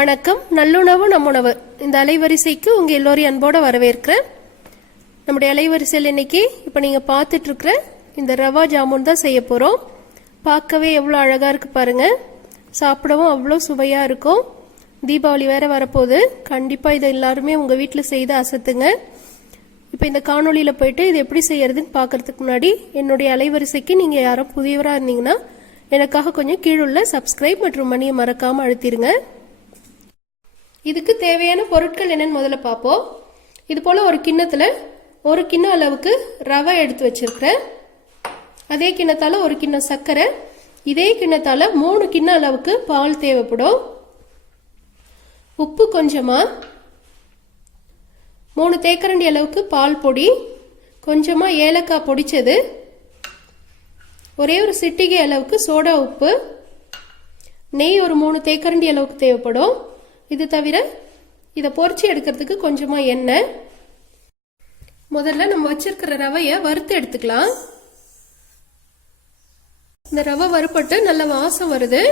வணக்கம். நல்லுணவு நம்முணவு இந்த அலைவரிசைக்கு உங்க எல்லோரையும் அன்போட வரவேற்கிறேன். நம்முடைய அலைவரிசையில் இன்னைக்கு இப்ப நீங்க பார்த்துட்டு இருக்கிற இந்த ரவா ஜாமுன் தான் செய்ய போறோம். பார்க்கவே எவ்வளவு அழகா இருக்கு பாருங்க. சாப்பிடவும் அவ்வளவு சுவையா இருக்கும். தீபாவளி வேற வரப்போகுது. கண்டிப்பா இதை எல்லாருமே உங்க வீட்டில் செய்து அசத்துங்க. இப்ப இந்த காணொலியில போயிட்டு இது எப்படி செய்யறதுன்னு பாக்கிறதுக்கு முன்னாடி என்னுடைய அலைவரிசைக்கு நீங்க யாரோ புதியவரா இருந்தீங்கன்னா எனக்காக கொஞ்சம் கீழுள்ள சப்ஸ்கிரைப் மற்றும் மணியை மறக்காம அழுத்திருங்க. இதுக்கு தேவையான பொருட்கள் என்னன்னு முதல்ல பார்ப்போம். இது போல ஒரு கிண்ணத்துல 1 கிண்ணம் அளவுக்கு ரவை எடுத்து வச்சிருக்கிறேன். அதே கிண்ணத்தால 1 கிண்ணம் சர்க்கரை, இதே கிண்ணத்தால 3 கிண்ணம் அளவுக்கு பால் தேவைப்படும். உப்பு கொஞ்சமா, 3 தேக்கரண்டி அளவுக்கு பால் பொடி, கொஞ்சமா ஏலக்காய் பொடிச்சது, ஒரே ஒரு சிட்டிகை அளவுக்கு சோடா உப்பு, நெய் ஒரு 3 தேக்கரண்டி அளவுக்கு தேவைப்படும். இது தவிர இதை பொரிச்சு எடுக்கிறதுக்கு கொஞ்சமா எண்ணெய். முதல்ல நம்ம வச்சிருக்கிற ரவையை வறுத்து எடுத்துக்கலாம். இந்த ரவை வறுப்பட்டு நல்ல வாசம் வருது.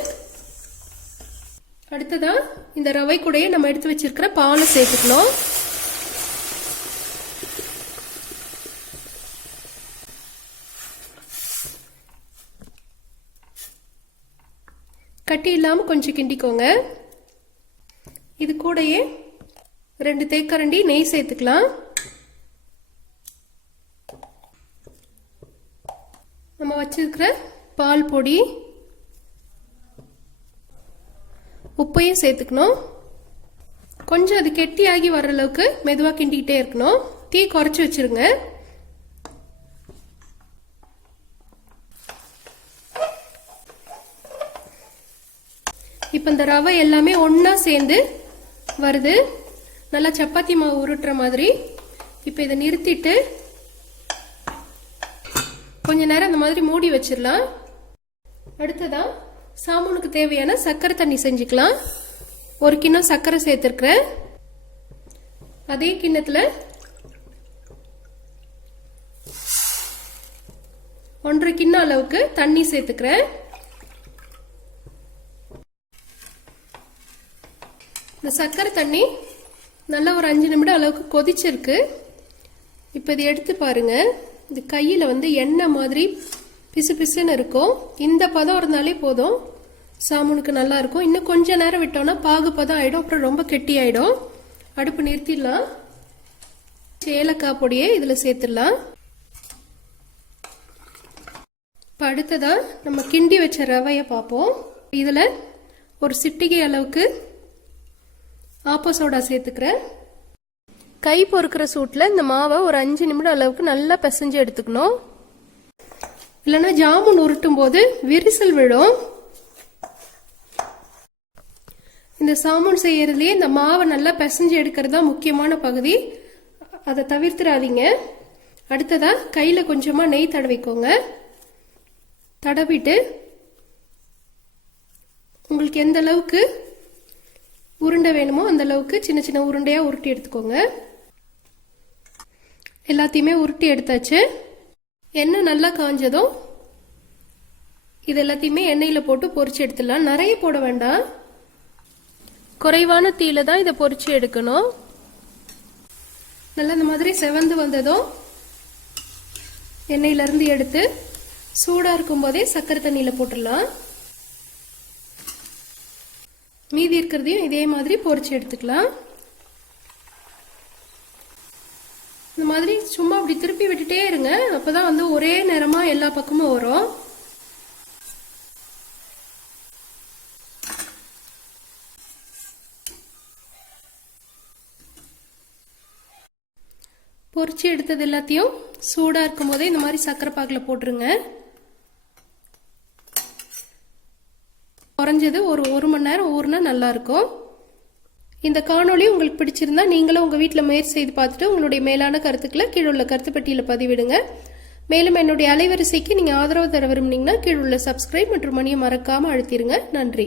அடுத்ததா இந்த ரவை கூடயே நம்ம எடுத்து வச்சிருக்கிற பாலை சேர்த்துக்கணும். கட்டி இல்லாம கொஞ்சம் கிண்டிக்கோங்க. இது கூடயே 2 தேக்கரண்டி நெய் சேர்த்துக்கலாம். நம்ம வச்சிருக்கிற பால் பொடி, உப்பையும் சேர்த்துக்கணும். கொஞ்சம் அது கெட்டியாகி வர்ற அளவுக்கு மெதுவா கிண்டிக்கிட்டே இருக்கணும். தீ குறைச்சி வச்சிருங்க. இப்ப இந்த ரவை எல்லாமே ஒன்னா சேர்ந்து வருது. நல்லா சப்பாத்தி மாவு உருட்டுற மாதிரி. இப்ப இதை நிறுத்திட்டு கொஞ்ச நேரம் இந்த மாதிரி மூடி வச்சிடலாம். அடுத்ததா சாமுனுக்கு தேவையான சர்க்கரை தண்ணி செஞ்சுக்கலாம். 1 கிண்ணம் சர்க்கரை சேர்த்திருக்கிறேன். அதே கிண்ணத்துல 1.5 கிண்ணம் அளவுக்கு தண்ணி சேர்த்துக்கிறேன். இந்த சர்க்கரை தண்ணி நல்லா ஒரு 5 நிமிடம் அளவுக்கு கொதிச்சிருக்கு. இப்போ இதை எடுத்து பாருங்க. இந்த கையில் எண்ணெய் மாதிரி பிசு பிசுன்னு இருக்கும். இந்த பதம் இருந்தாலே போதும், சாமுனுக்கு நல்லா இருக்கும். இன்னும் கொஞ்ச நேரம் விட்டோம்னா பாகு பதம் ஆயிடும், அப்புறம் ரொம்ப கெட்டி ஆயிடும். அடுப்பு நிறுத்திடலாம். ஏலக்காய் பொடியை இதுல சேர்த்துடலாம். இப்போ அடுத்ததா நம்ம கிண்டி வச்ச ரவையை பார்ப்போம். இதுல ஒரு சிட்டிகை அளவுக்கு ஆப்ப சோடா சேர்த்துக்கிறேன். கை பொறுக்கிற சூட்டில் இந்த மாவை ஒரு 5 நிமிடம் அளவுக்கு நல்லா பிசைஞ்சு எடுத்துக்கணும். இல்லைன்னா ஜாமுன் உருட்டும் போது விரிசல் விழும். இந்த சாமுன் செய்யறதுலயே இந்த மாவை நல்லா பிசைஞ்சு எடுக்கிறது தான் முக்கியமான பகுதி. அதை தவிர்த்துறாதீங்க. அடுத்ததா கையில கொஞ்சமா நெய் தடவிக்கோங்க. தடவிட்டு உங்களுக்கு எந்த அளவுக்கு உருண்டை வேணுமோ அந்த அளவுக்கு சின்ன சின்ன உருண்டையா உருட்டி எடுத்துக்கோங்க. எல்லாத்தையுமே உருட்டி எடுத்தாச்சு. எண்ணெய் நல்லா காஞ்சதும் இது எல்லாத்தையுமே எண்ணெயில போட்டு பொரிச்சு எடுத்துடலாம். நிறைய போட வேண்டாம், குறைவான தீயில தான் இதை பொரிச்சு எடுக்கணும். நல்லா இந்த மாதிரி செவந்து வந்ததும் எண்ணெயில இருந்து எடுத்து சூடா இருக்கும் போதே சர்க்கரை தண்ணியில போட்டுடலாம். மீதி இருக்கிறதையும் இதே மாதிரி பொரிச்சு எடுத்துக்கலாம். இந்த மாதிரி சும்மா அப்படி திருப்பி விட்டுட்டே இருங்க. அப்பதான் ஒரே நேரமா எல்லா பக்கமும் வரும். பொரிச்சு எடுத்தது எல்லாத்தையும் சூடா இருக்கும் போதே இந்த மாதிரி சர்க்கரை பாகுல போட்டுருங்க. குறைஞ்சது ஒரு 1 மணி நேரம் ஊறினா நல்லா இருக்கும். இந்த காணொளி உங்களுக்கு பிடிச்சிருந்தா நீங்களும் உங்க வீட்டில் முயற்சி செய்து பார்த்துட்டு உங்களுடைய மேலான கருத்துக்களை கீழுள்ள கருத்து பெட்டியில பதிவிடுங்க. மேலும் என்னுடைய அலைவரிசைக்கு நீங்க ஆதரவு தர விரும்புனீங்கன்னா கீழுள்ள சப்ஸ்கிரைப் மற்றும் மணியை மறக்காம அழுத்திருங்க. நன்றி.